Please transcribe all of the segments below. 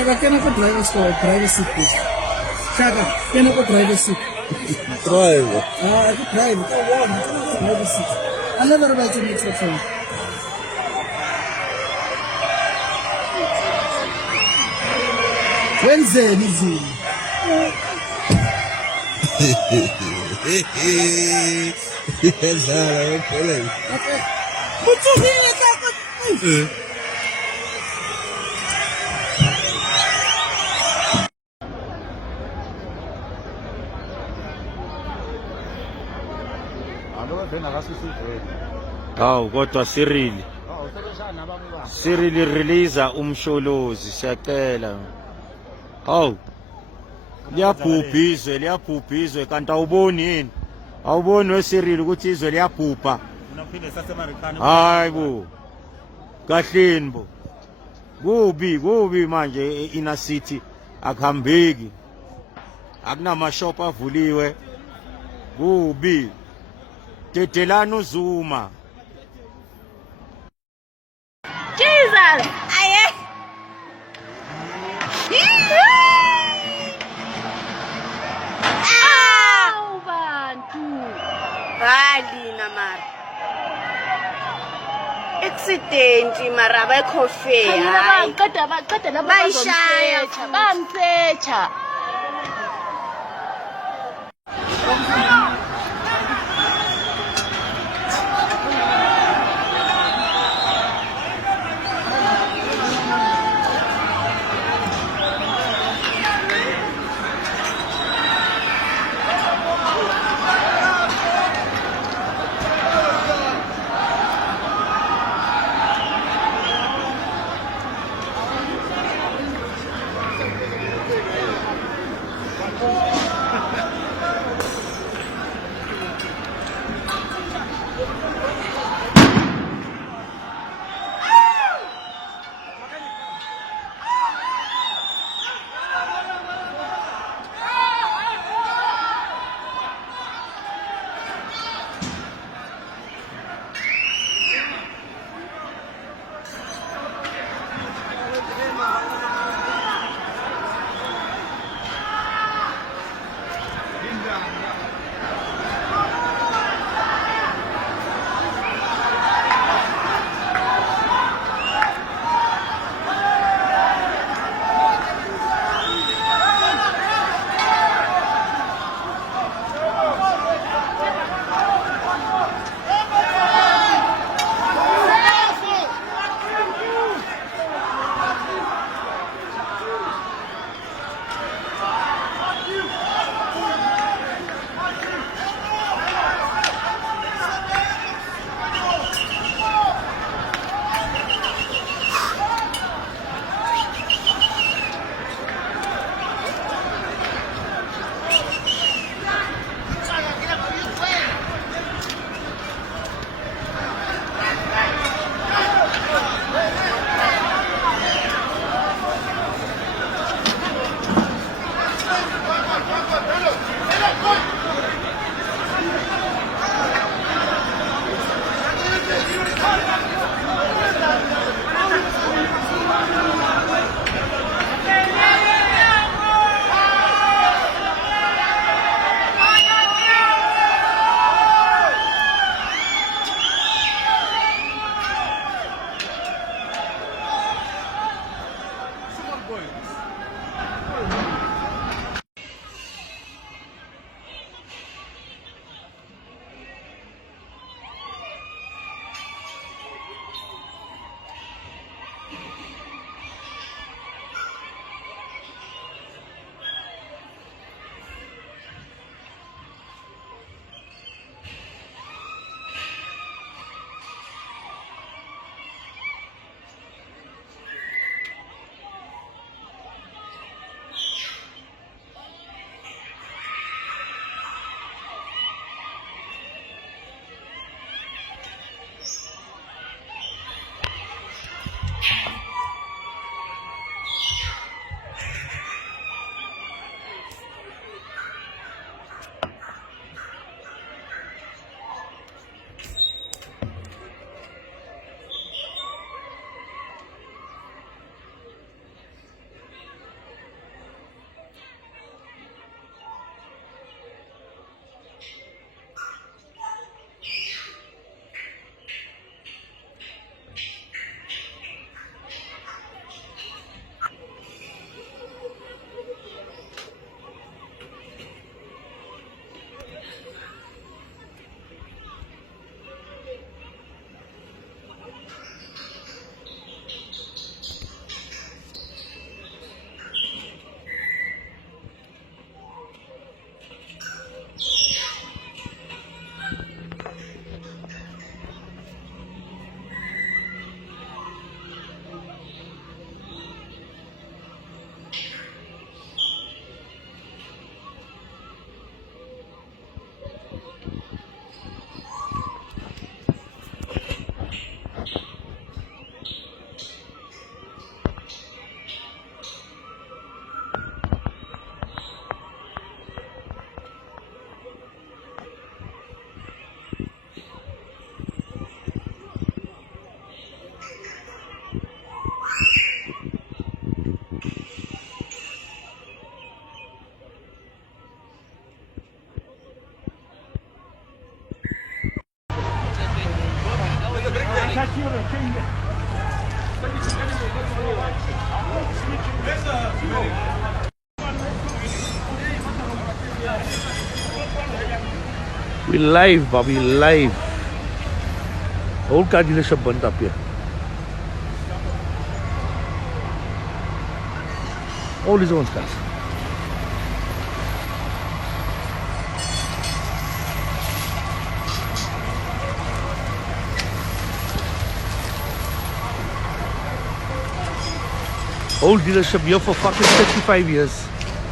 chega até no driver store, driver seat. Chega, até no driver seat. Driver. Ah, é driver. Tá bom, tá no driver seat. I never buy too much for Wenzeni izini. Yes, I'm telling you. Okay. Mutsuhile kakwa. Hawu kodwa Cyril. Oh? Cyril release umsholozi siyacela. Hawu liyabhubha izwe liyabhubha izwe kanti awuboni yini? Awuboni we Cyril ukuthi izwe liyabhubha. Unaphinde sasemarikani. hayi bo. Kahleni bo. Kubi kubi manje inner city. Akuhambeki. Akunamashop avuliwe. Kubi. dedelani uzuma. Jesus! Aye. Awu bantu hayi lina mara. Accidenti mara abekho fair hayi. baqeda lapho bayishaya. bamsetsha boys. We live, Bobby, live. Whole car dealership burnt up here. All his own cars. Whole dealership here for fucking 35 years.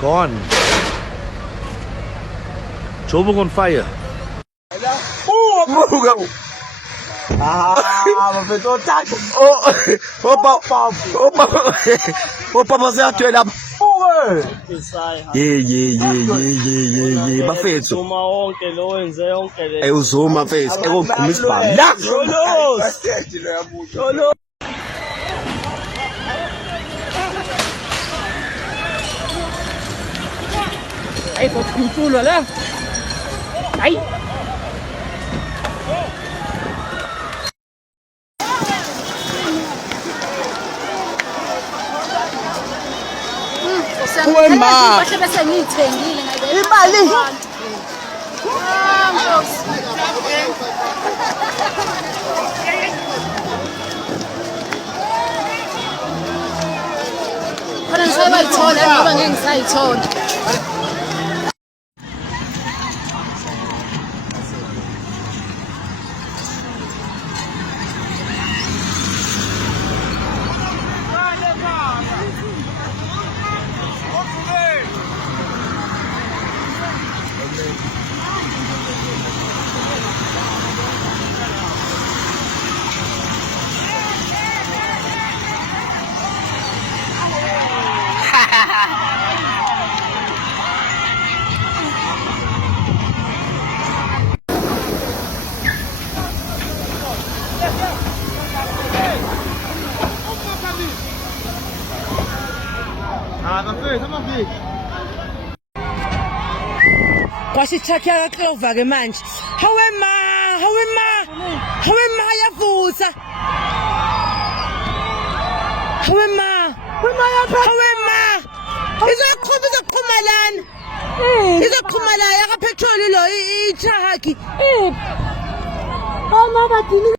Gone. Joburg on fire. Hugo. Ah, mon ton tac. Oh, oh, papa. Oh, papa. Oh, papa, oh, oh, oh, tu es là. Yeah, yeah, yeah, yeah, yeah, yeah. Bafethu. Uma Bahle bese ngiyithengile. Imali. Khona ngisayayithola ngoba ngeke ngisayithola. Kwasithatheka yakaklova-ke manje. Hawe ma hawe ma hawe ma yavusa. Hawe ma hawe ma izoqhuma izoqhuma lana. Izoqhuma la yakapetroli lo ithaki